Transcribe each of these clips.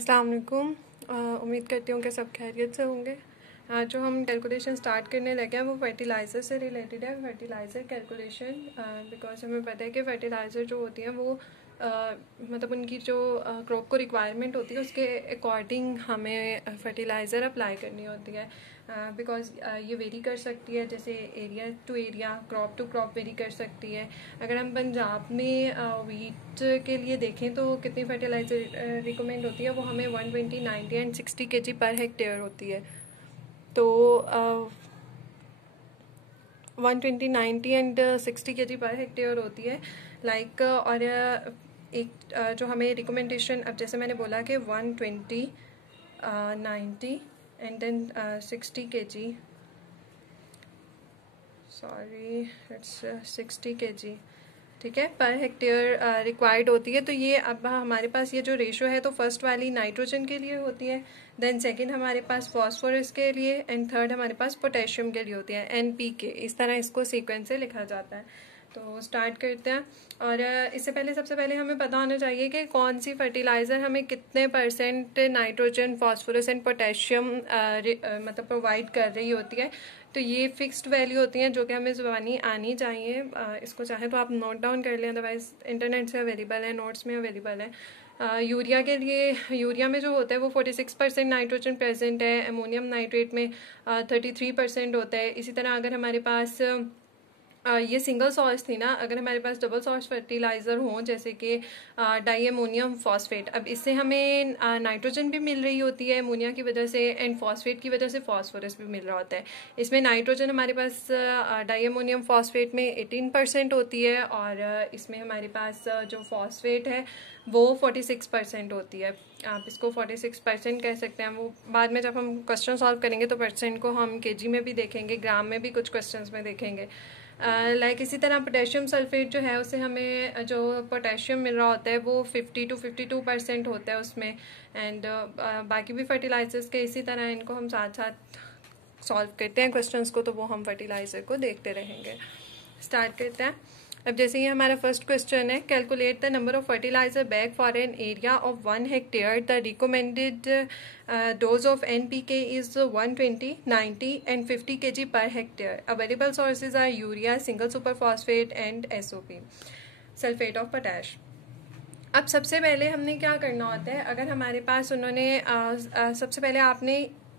अस्सलाम वालेकुम। उम्मीद करती हूँ कि सब खैरियत से होंगे। जो हम कैलकुलेशन स्टार्ट करने लगे हैं वो फर्टिलाइज़र से रिलेटेड है। फर्टिलाइज़र कैलकुलेशन, बिकॉज हमें पता है कि फर्टिलाइज़र जो होती हैं वो मतलब उनकी जो क्रॉप को रिक्वायरमेंट होती है उसके अकॉर्डिंग हमें फर्टिलाइज़र अप्लाई करनी होती है। बिकॉज ये वेरी कर सकती है, जैसे area to area, crop to crop vary कर सकती है। अगर हम पंजाब में वीट के लिए देखें तो कितनी फर्टिलाइज़र रिकमेंड होती है, वो हमें 120, 90 एंड 60 kg पर हेक्टेयर होती है। तो 120, 90 एंड 60 kg पर हेक्टेयर होती है लाइक। और एक जो हमें रिकमेंडेशन, अब जैसे मैंने बोला कि 120, 90 and then 60 kg, sorry it's 60 kg, ठीक है, पर हेक्टेयर रिक्वायर्ड होती है। तो ये अब हमारे पास ये जो रेशो है तो फर्स्ट वाली नाइट्रोजन के लिए होती है, देन सेकंड हमारे पास फॉस्फोरस के लिए, एंड थर्ड हमारे पास पोटेशियम के लिए होती है, NPK। इस तरह इसको सीक्वेंस से लिखा जाता है। तो स्टार्ट करते हैं। और इससे पहले सबसे पहले हमें पता होना चाहिए कि कौन सी फर्टिलाइज़र हमें कितने % नाइट्रोजन, फॉस्फोरस एंड पोटेशियम मतलब प्रोवाइड कर रही होती है। तो ये फिक्स्ड वैल्यू होती हैं जो कि हमें ज़ुबानी आनी चाहिए। इसको चाहे तो आप नोट डाउन कर लें, अदरवाइज इंटरनेट से अवेलेबल है, नोट्स में अवेलेबल है। यूरिया के लिए, यूरिया में जो होता है वो 46% नाइट्रोजन प्रेजेंट है, अमोनियम नाइट्रेट में 33% होता है। इसी तरह अगर हमारे पास ये सिंगल सोर्स थी ना, अगर हमारे पास डबल सोर्स फर्टिलाइज़र हों जैसे कि डाई अमोनियम फॉस्फेट, अब इससे हमें नाइट्रोजन भी मिल रही होती है अमोनिया की वजह से, एंड फॉस्फेट की वजह से फॉस्फोरस भी मिल रहा होता है। इसमें नाइट्रोजन हमारे पास डाई अमोनियम फॉस्फेट में 18% होती है, और इसमें हमारे पास जो फॉस्फेट है वो 46% होती है। आप इसको 46% कह सकते हैं। वो बाद में जब हम क्वेश्चन सॉल्व करेंगे तो परसेंट को हम केजी में भी देखेंगे, ग्राम में भी कुछ क्वेश्चंस में देखेंगे। लाइक इसी तरह पोटेशियम सल्फेट जो है उससे हमें जो पोटेशियम मिल रहा होता है वो 50 to 52% होता है उसमें। एंड बाकी भी फर्टिलाइजर्स के इसी तरह इनको हम साथ साथ सॉल्व करते हैं क्वेश्चंस को, तो वो हम फर्टिलाइजर को देखते रहेंगे। स्टार्ट करते हैं। अब जैसे ये हमारा फर्स्ट क्वेश्चन है, calculate the number of fertilizer bag for an area of 1 hectare. The recommended dose of NPK is 120, 90 and 50 kg per hectare. Available sources are urea, single super phosphate and SOP, sulphate of potash. अब सबसे पहले हमने क्या करना होता है, अगर हमारे पास उन्होंने सबसे पहले आपने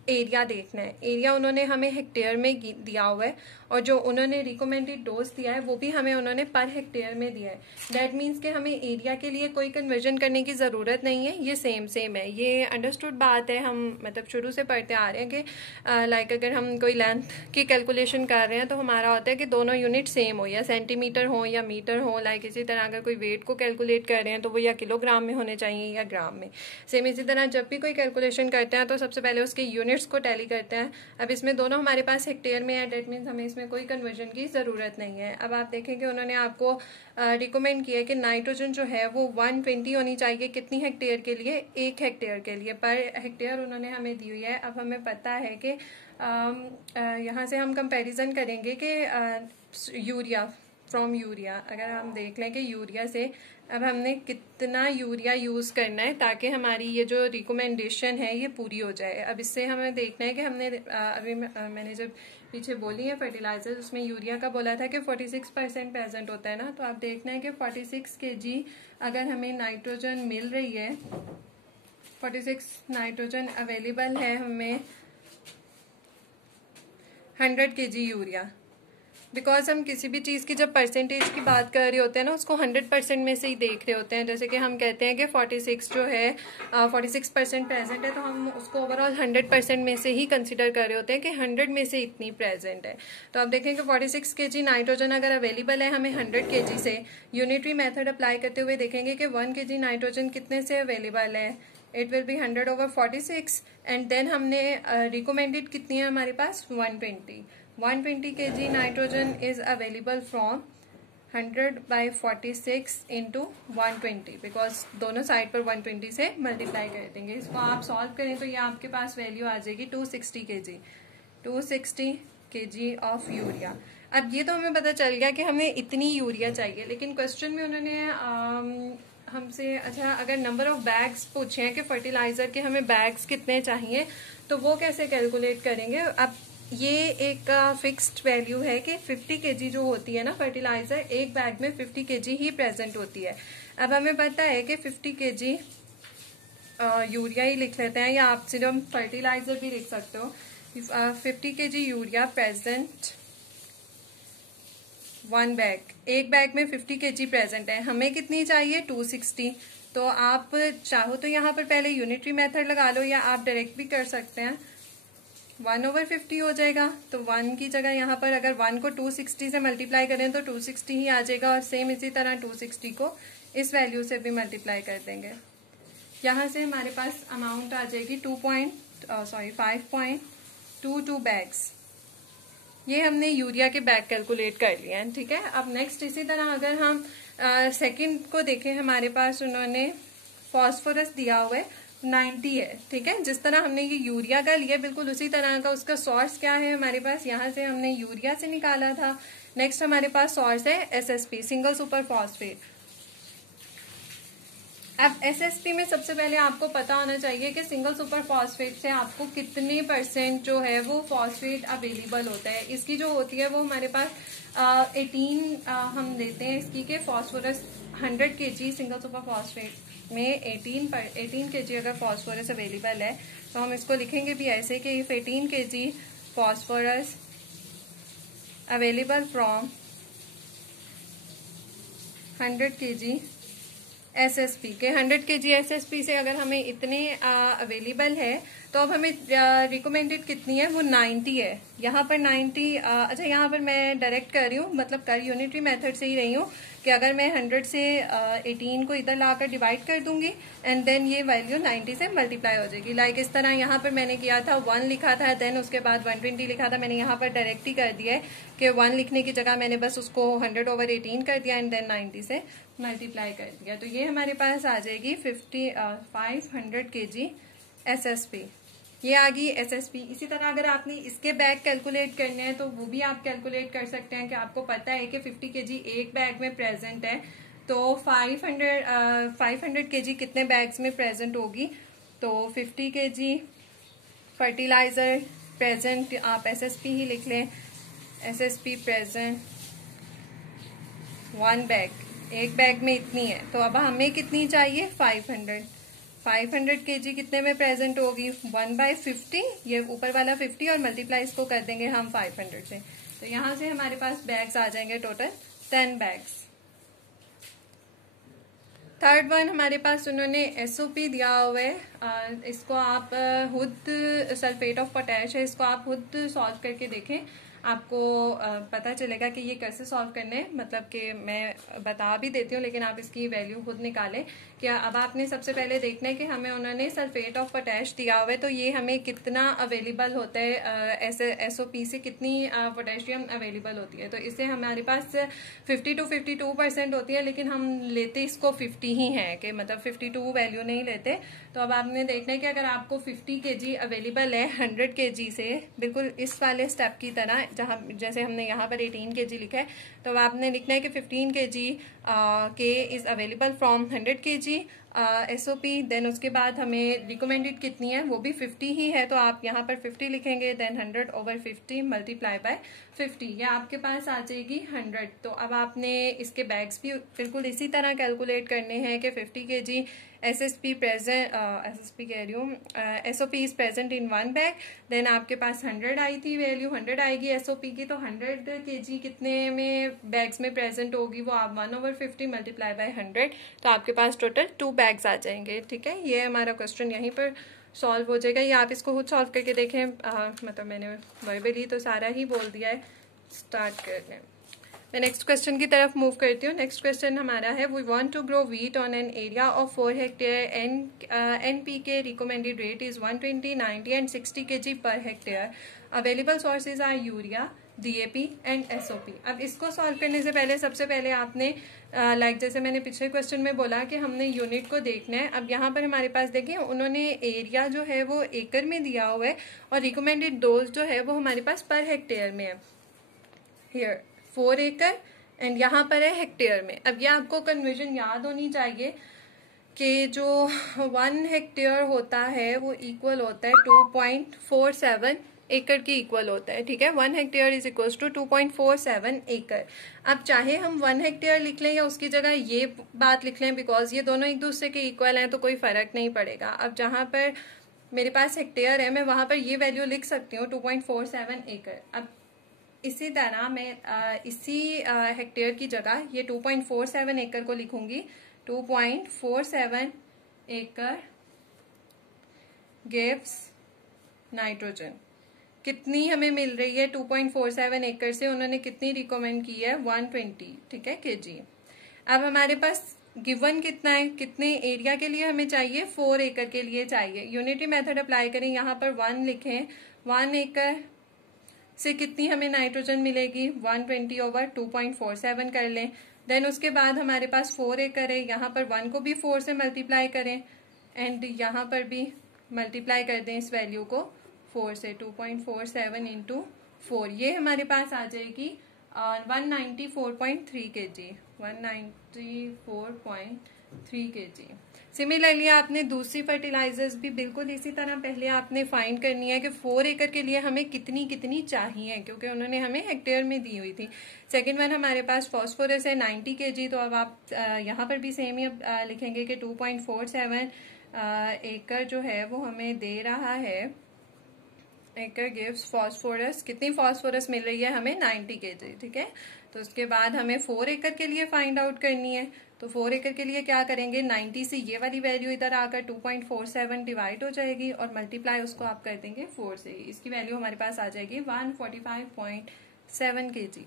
एरिया देखना है। एरिया उन्होंने हमें हेक्टेयर में दिया हुआ है, और जो उन्होंने रिकमेंडेड डोज दिया है वो भी हमें उन्होंने पर हेक्टेयर में दिया है। दैट मीन्स कि हमें एरिया के लिए कोई कन्वर्जन करने की ज़रूरत नहीं है, ये सेम है। ये अंडरस्टूड बात है, हम मतलब शुरू से पढ़ते आ रहे हैं कि लाइक अगर हम कोई लेंथ की कैलकुलेशन कर रहे हैं तो हमारा होता है कि दोनों यूनिट सेम हो, या सेंटीमीटर हो या मीटर हो। लाइक इसी तरह अगर कोई वेट को कैलकुलेट कर रहे हैं तो वो या किलोग्राम में होने चाहिए या ग्राम में। सेम इसी तरह जब भी कोई कैलकुलेशन करते हैं तो सबसे पहले उसके यूनिट्स को टैली करते हैं। अब इसमें दोनों हमारे पास हेक्टेयर में है, डेट मीन्स हमें इसमें कोई कन्वर्जन की ज़रूरत नहीं है। अब आप देखेंगे उन्होंने आपको रिकमेंड किया कि नाइट्रोजन जो है वो 120 होनी चाहिए, कितनी हेक्टेयर के लिए, 1 हेक्टेयर के लिए, पर हेक्टेयर उन्होंने हमें दी हुई है। अब हमें पता है कि यहाँ से हम कंपैरिजन करेंगे कि यूरिया फ्रॉम यूरिया, अगर हम देख लें कि यूरिया से अब हमने कितना यूरिया यूज़ करना है ताकि हमारी ये जो रिकमेंडेशन है ये पूरी हो जाए। अब इससे हमें देखना है कि हमने अभी मैंने जब पीछे बोली है फर्टिलाइजर, उसमें यूरिया का बोला था कि 46% प्रेजेंट होता है ना, तो आप देखना है कि 46 kg अगर हमें नाइट्रोजन मिल रही है, 46 नाइट्रोजन अवेलेबल है हमें 100 kg यूरिया। बिकॉज हम किसी भी चीज़ की जब परसेंटेज की बात कर रहे होते हैं ना, उसको 100% में से ही देख रहे होते हैं। जैसे कि हम कहते हैं कि 46 जो है 46% प्रेजेंट है, तो हम उसको ओवरऑल 100% में से ही कंसिडर कर रहे होते हैं कि 100 में से इतनी प्रेजेंट है। तो आप देखेंगे 46 kg नाइट्रोजन अगर अवेलेबल है हमें 100 kg से, यूनिटरी मेथड अप्लाई करते हुए देखेंगे कि 1 kg नाइट्रोजन कितने से अवेलेबल है, it will be 100/46, and then हमने रिकमेंडेड कितनी है हमारे पास 120 kg nitrogen is available from 100/46 into 120, because दोनों साइड पर 120 से मल्टीप्लाई कर देंगे। इसको आप सॉल्व करें तो ये आपके पास वैल्यू आ जाएगी 260 kg ऑफ यूरिया। अब ये तो हमें पता चल गया कि हमें इतनी यूरिया चाहिए, लेकिन क्वेश्चन में उन्होंने हमसे अच्छा अगर नंबर ऑफ बैग्स पूछे हैं कि फर्टिलाइजर के हमें बैग्स कितने चाहिए, तो वो कैसे कैलकुलेट करेंगे। अब ये एक फिक्स्ड वैल्यू है कि 50 केजी जो होती है ना फर्टिलाइजर, एक बैग में 50 केजी ही प्रेजेंट होती है। अब हमें पता है कि 50 केजी यूरिया ही लिख लेते हैं, या आप सिर्फ फर्टिलाइजर भी लिख सकते हो। 50 KG urea present one bag, एक बैग में 50 केजी प्रेजेंट है, हमें कितनी चाहिए 260। तो आप चाहो तो यहाँ पर पहले यूनिटरी मेथड लगा लो, या आप डायरेक्ट भी कर सकते हैं। 1/50 हो जाएगा, तो 1 की जगह यहाँ पर अगर 1 को 260 से मल्टीप्लाई करें तो 260 ही आ जाएगा, और सेम इसी तरह 260 को इस वैल्यू से भी मल्टीप्लाई कर देंगे। यहाँ से हमारे पास अमाउंट आ जाएगी 5.22 बैग्स। ये हमने यूरिया के बैग कैलकुलेट कर लिए हैं, ठीक है। अब नेक्स्ट इसी तरह अगर हम सेकंड को देखें, हमारे पास उन्होंने फॉस्फोरस दिया हुआ है 90 है, ठीक है। जिस तरह हमने ये यूरिया का लिया बिल्कुल उसी तरह का उसका सोर्स क्या है हमारे पास, यहाँ से हमने यूरिया से निकाला था। नेक्स्ट हमारे पास सोर्स है SSP, सिंगल सुपर फॉस्फेट। अब SSP में सबसे पहले आपको पता होना चाहिए कि सिंगल सुपर फॉस्फेट से आपको कितने % जो है वो फॉस्फेट अवेलेबल होता है। इसकी जो होती है वो हमारे पास 18 हम देते हैं इसकी के phosphorus 100 kg single super phosphate में 18 kg अगर फॉस्फोरस अवेलेबल है, तो हम इसको लिखेंगे भी ऐसे कि if 18 kg phosphorus available from 100 kg SSP के 100 kg SSP से अगर हमें इतने अवेलेबल है, तो अब हमें रिकमेंडेड कितनी है वो 90 है। यहाँ पर 90 अच्छा यहाँ पर मैं डायरेक्ट कर रही हूँ, मतलब कर यूनिटरी मेथड से ही रही हूँ कि अगर मैं 100 से 18 को इधर लाकर डिवाइड कर दूंगी एंड देन ये वैल्यू 90 से मल्टीप्लाई हो जाएगी। लाइक इस तरह यहाँ पर मैंने किया था 1 लिखा था, देन उसके बाद 120 लिखा था। मैंने यहाँ पर डायरेक्ट ही कर दिया है कि 1 लिखने की जगह मैंने बस उसको 100/18 कर दिया एंड देन 90 से मल्टीप्लाई कर दिया। तो ये हमारे पास आ जाएगी 500 kg SSP, ये आ गई SSP। इसी तरह अगर आपने इसके बैग कैलकुलेट करने हैं तो वो भी आप कैलकुलेट कर सकते हैं कि आपको पता है कि 50 kg एक बैग में प्रेजेंट है, तो 500 kg कितने बैग्स में प्रेजेंट होगी। तो 50 kg फर्टिलाइजर प्रेजेंट, आप SSP ही लिख लें, SSP प्रेजेंट 1 बैग, एक बैग में इतनी है। तो अब हमें कितनी चाहिए 500 kg कितने में प्रेजेंट होगी 1/50, ये ऊपर वाला 50 और मल्टीप्लाई इसको कर देंगे हम 500 से। तो यहाँ से हमारे पास बैग्स आ जाएंगे टोटल 10 बैग्स। थर्ड वन हमारे पास उन्होंने SOP दिया हुआ है, इसको आप खुद सल्फेट ऑफ पोटैश है, इसको आप खुद सॉल्व करके देखें, आपको पता चलेगा कि ये कैसे सॉल्व करने हैं। मतलब कि मैं बता भी देती हूँ लेकिन आप इसकी वैल्यू खुद निकालें। क्या अब आपने सबसे पहले देखना है कि हमें उन्होंने सल्फेट ऑफ पोटैश दिया हुआ है, तो ये हमें कितना अवेलेबल होता है, ऐसे SOP से कितनी पोटेशियम अवेलेबल होती है। तो इससे हमारे पास 50 to 52% होती है, लेकिन हम लेते इसको 50 ही हैं कि मतलब 52 वैल्यू नहीं लेते। तो अब आपने देखना है कि अगर आपको 50 kg अवेलेबल है 100 kg से, बिल्कुल इस वाले स्टेप की तरह जहाँ जैसे हमने यहाँ पर 18 kg लिखा है, तो आपने लिखना है कि 15 kg के is available from 100 kg SOP। Then उसके बाद हमें रिकमेंडेड कितनी है वो भी 50 ही है, तो आप यहाँ पर 50 लिखेंगे, देन 100/50 मल्टीप्लाई बाय 50, ये आपके पास आ जाएगी 100। तो अब आपने इसके बैग्स भी बिल्कुल इसी तरह कैलकुलेट करने हैं कि 50 kg SSP प्रेजेंट, SSP कह रही हूँ, SOP is present in 1 bag. Then आपके पास 100 आई थी वैल्यू, 100 आएगी SOP की, तो 100 kg कितने में बैग्स में प्रेजेंट होगी वो आप 1/50 मल्टीप्लाई बाय 100, तो आपके पास टोटल 2 बैग्स आ जाएंगे। ठीक है, ये हमारा क्वेश्चन यहीं पर सॉल्व हो जाएगा। ये आप इसको खुद सॉल्व करके देखें, मतलब मैंने वर्बली तो सारा ही बोल दिया है। स्टार्ट कर लें, मैं नेक्स्ट क्वेश्चन की तरफ मूव करती हूँ। नेक्स्ट क्वेश्चन हमारा है, we want to grow wheat on an area of 4 hectare, NPK recommended rate is 120, 90 and 60 kg per hectare. Available sources are urea, DAP and SOP। अब इसको सॉल्व करने से पहले सबसे पहले आपने लाइक जैसे मैंने पिछले क्वेश्चन में बोला कि हमने यूनिट को देखना है। अब यहाँ पर हमारे पास देखिए उन्होंने एरिया जो है वो एकड़ में दिया हुआ है और रिकमेंडेड डोज जो है वो हमारे पास पर हेक्टेयर में है। हियर 4 एकड़ एंड यहाँ पर है हेक्टेयर में। अब ये आपको कन्वर्जन याद होनी चाहिए। कि जो 1 हेक्टेयर होता है वो इक्वल होता है 2.47 एकड़ की इक्वल होता है, ठीक है। 1 हेक्टेयर इज इक्वल टू 2.47 एकड़। अब चाहे हम 1 हेक्टेयर लिख लें या उसकी जगह ये बात लिख लें, बिकॉज ये दोनों एक दूसरे के इक्वल हैं तो कोई फर्क नहीं पड़ेगा। अब जहां पर मेरे पास हेक्टेयर है मैं वहां पर ये वैल्यू लिख सकती हूँ 2.47 एकड़। अब इसी तरह मैं इसी हेक्टेयर की जगह ये 2.47 एकड़ को लिखूंगी 2.47 एकड़ गिव्स नाइट्रोजन। कितनी हमें मिल रही है 2.47 एकड़ से, उन्होंने कितनी रिकमेंड की है 120, ठीक है, केजी। अब हमारे पास गिवन कितना है, कितने एरिया के लिए हमें चाहिए, 4 एकड़ के लिए चाहिए। यूनिटी मेथड अप्लाई करें, यहाँ पर 1 लिखें, 1 एकड़ से कितनी हमें नाइट्रोजन मिलेगी 120 ओवर 2.47 कर लें। देन उसके बाद हमारे पास 4 एकड़ है, यहाँ पर 1 को भी 4 से मल्टीप्लाई करें एंड यहाँ पर भी मल्टीप्लाई कर दें इस वैल्यू को 4 से, 2.47 इंटू 4, ये हमारे पास आ जाएगी 194.3 kg, 194.3 kg। सिमिलरली आपने दूसरी फर्टिलाइजर्स भी बिल्कुल इसी तरह पहले आपने फाइंड करनी है कि 4 एकड़ के लिए हमें कितनी कितनी चाहिए, क्योंकि उन्होंने हमें हेक्टेयर में दी हुई थी। सेकंड वन हमारे पास फॉस्फोरस है 90 kg, तो अब आप यहाँ पर भी सेम ही लिखेंगे कि 2.47 एकड़ जो है वो हमें दे रहा है, एकड़ गिव्स फॉस्फोरस, कितनी फॉस्फोरस मिल रही है हमें 90 kg, ठीक है। तो उसके बाद हमें 4 एकड़ के लिए फाइंड आउट करनी है, तो 4 एकड़ के लिए क्या करेंगे, 90 से ये वाली वैल्यू इधर आकर 2.47 डिवाइड हो जाएगी और मल्टीप्लाई उसको आप कर देंगे 4 से, इसकी वैल्यू हमारे पास आ जाएगी 145.7 kg।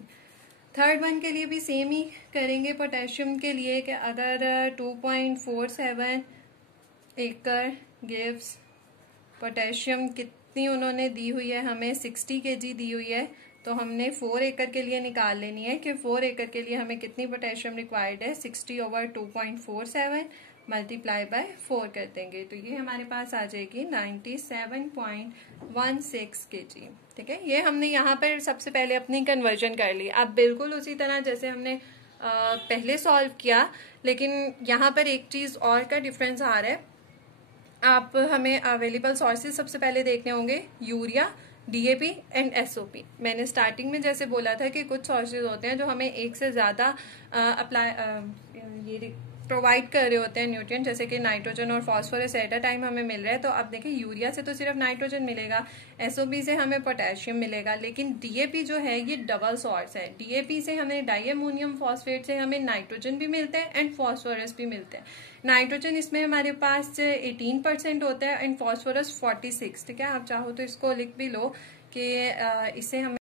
थर्ड वन के लिए भी सेम ही करेंगे पोटेशियम के लिए कि अगर 2.47 एकड़ गिव्स पोटेशियम, कितनी उन्होंने दी हुई है हमें 60 kg दी हुई है, तो हमने 4 एकड़ के लिए निकाल लेनी है कि 4 एकड़ के लिए हमें कितनी पोटेशियम रिक्वायर्ड है, 60 ओवर 2.47 मल्टीप्लाई बाय 4 कर देंगे, तो ये हमारे पास आ जाएगी 97.16 kg, ठीक है। ये हमने यहाँ पर सबसे पहले अपनी कन्वर्जन कर ली। अब बिल्कुल उसी तरह जैसे हमने पहले सॉल्व किया, लेकिन यहाँ पर एक चीज और का डिफरेंस आ रहा है। आप हमें अवेलेबल सोर्सेज सबसे पहले देखने होंगे, यूरिया, डीएपी एंड एसओपी। मैंने स्टार्टिंग में जैसे बोला था कि कुछ सोर्सेज होते हैं जो हमें एक से ज्यादा ये प्रोवाइड कर रहे होते हैं न्यूट्रिएंट, जैसे कि नाइट्रोजन और फॉस्फोरस एट अ टाइम हमें मिल रहा है। तो अब देखिए यूरिया से तो सिर्फ नाइट्रोजन मिलेगा, एसओपी से हमें पोटेशियम मिलेगा, लेकिन डीएपी जो है ये डबल सोर्स है। डीएपी से हमें डाइअमोनियम फॉस्फेट से हमें नाइट्रोजन भी मिलते हैं एंड फॉस्फोरस भी मिलते हैं। नाइट्रोजन इसमें हमारे पास 18% होता है एंड फॉस्फोरस 46, ठीक है। आप चाहो तो इसको लिख भी लो कि इससे हमें